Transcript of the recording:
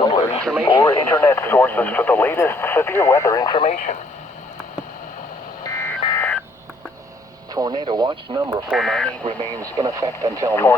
weather information or internet sources for the latest severe weather information. Tornado watch number 498 remains in effect until... Tornado